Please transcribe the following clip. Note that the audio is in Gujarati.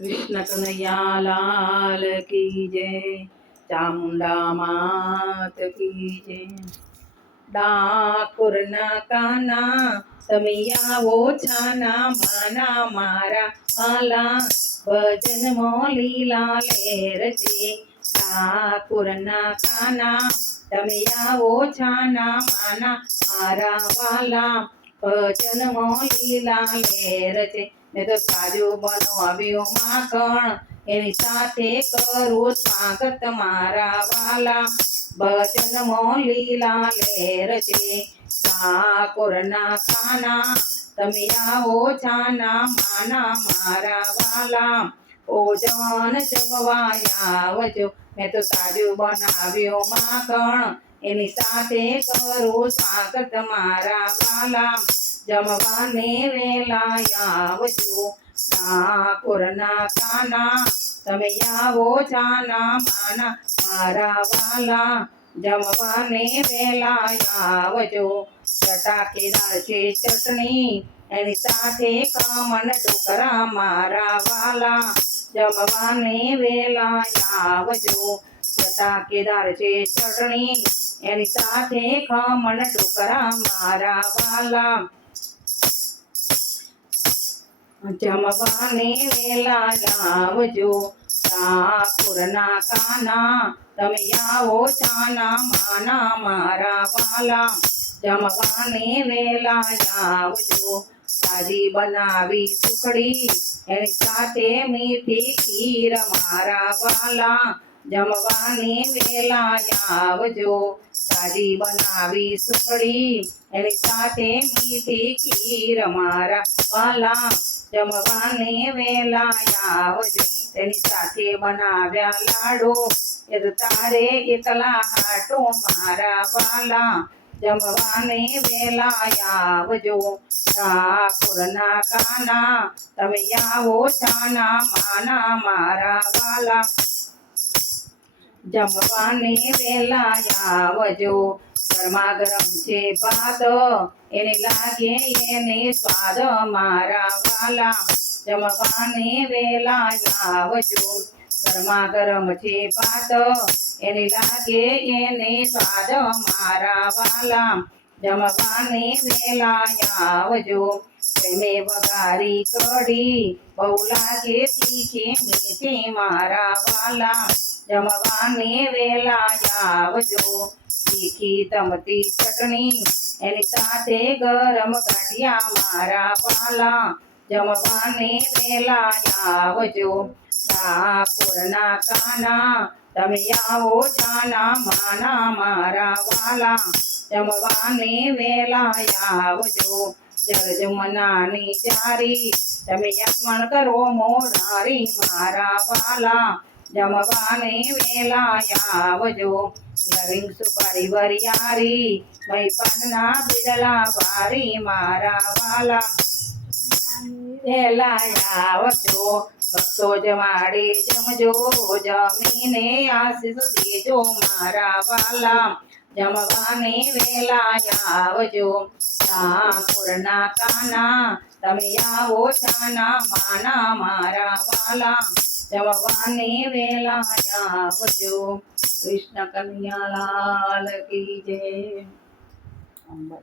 કૃષ્ણ કનૈયા લાલ કી જય, ચામુંડા માત કી જય. ડાકોરના કાના તમે આવો છાના માના મારા આલા, ભજન મોલીલા લેર છે ઠાકુરના કાના તમે આવો છાના માના મારા વાલા ભજન મોલી લેર છે મેં તો સાજુ બનાવ્યું માખણ એની સાથે કરો સ્વાગત મારા વાલા. ભજન મોલીલા લેર છે ઠાકોરના ખાના તમે આવો છાના માના મારા વાલા. ઓજન જમવા આવજો. મેં તો સાજુ બનાવ્યો માખણ એની સાથે કરો સ્વાગત મારા વાલા. જમવાને વેલા આવજો ઠાકોરના કાના તમે આવો જાના માના મારા વાલા જમવાને વેલા આવજો ચટાકેદાર છે ચટણી એની સાથે કમણ ટોકરા મારા વાલા જમવાને વેલા આવજો ચટાકેદાર છે ચટણી એની સાથે ખમણ ટોકરા મારા વાલા જમવાને વેલા આવજો ઠાકુરના કાના, તમે આવો ચાના માના મારા વાલા. જમવાને વેલા આવજો સાજી બનાવી સુખડી, એની સાથે મીઠી ખીર મારા વાલા. જમવાને વેલા આવજો. સાજી બનાવી સુખડી, એની સાથે મીઠી ખીર મારા વાલા. જમવાને વેલા આવજો. તેની સાથે બનાવ્યા લાડો. એ તારે એકલા હાટો મારા વાલા. જમવાને વેલા આવજો. ઠાકોરના કાના, તમે આવો છાના માના મારા વાલા. જમવાને વેલા આવજો. ગરમા ગરમ છે ભાત. એને લાગે એને સ્વાદ મારા વાલા. જમવાને વેલા આવજો. ગરમા ગરમ છે ભાત. એને લાગે એને સ્વાદ મારા વાલા. જમવાને વેલા આવજો. પ્રેમે વગારી કઢી બહુ લાગે તીખે મીઠી મારા વાલા. જમવાને વેલા આવજો. તીખી તમતી ચટણી, એની સાથે ગરમ ગાંઠિયા મારા વાલા. જમવાને વેલા આવજો. ઠાકોરના કાના તમે આવો જાના માના મારા વાલા. જમવાને વેલા આવજો. જરજમનાની ચારી તમે યમણ કરો મોરારી મારા વાલા. જમવાને વેલા આવજો. લવિંગ સુપારી વરિયારી. મય પાનના બિદલા વારી મારા વાલા. વેલા આવજો. ભક્તો જમાડે જમજો. જમીને આશીષ દેજો મારા વાલા. જમવાને વેલા આવજો. ઠાકોરના કાના, તમે આવો છાના માના, મારા વાલા. જમવાને વેલા આવજો. કૃષ્ણ કન્યા લાલ કી જય. અંબા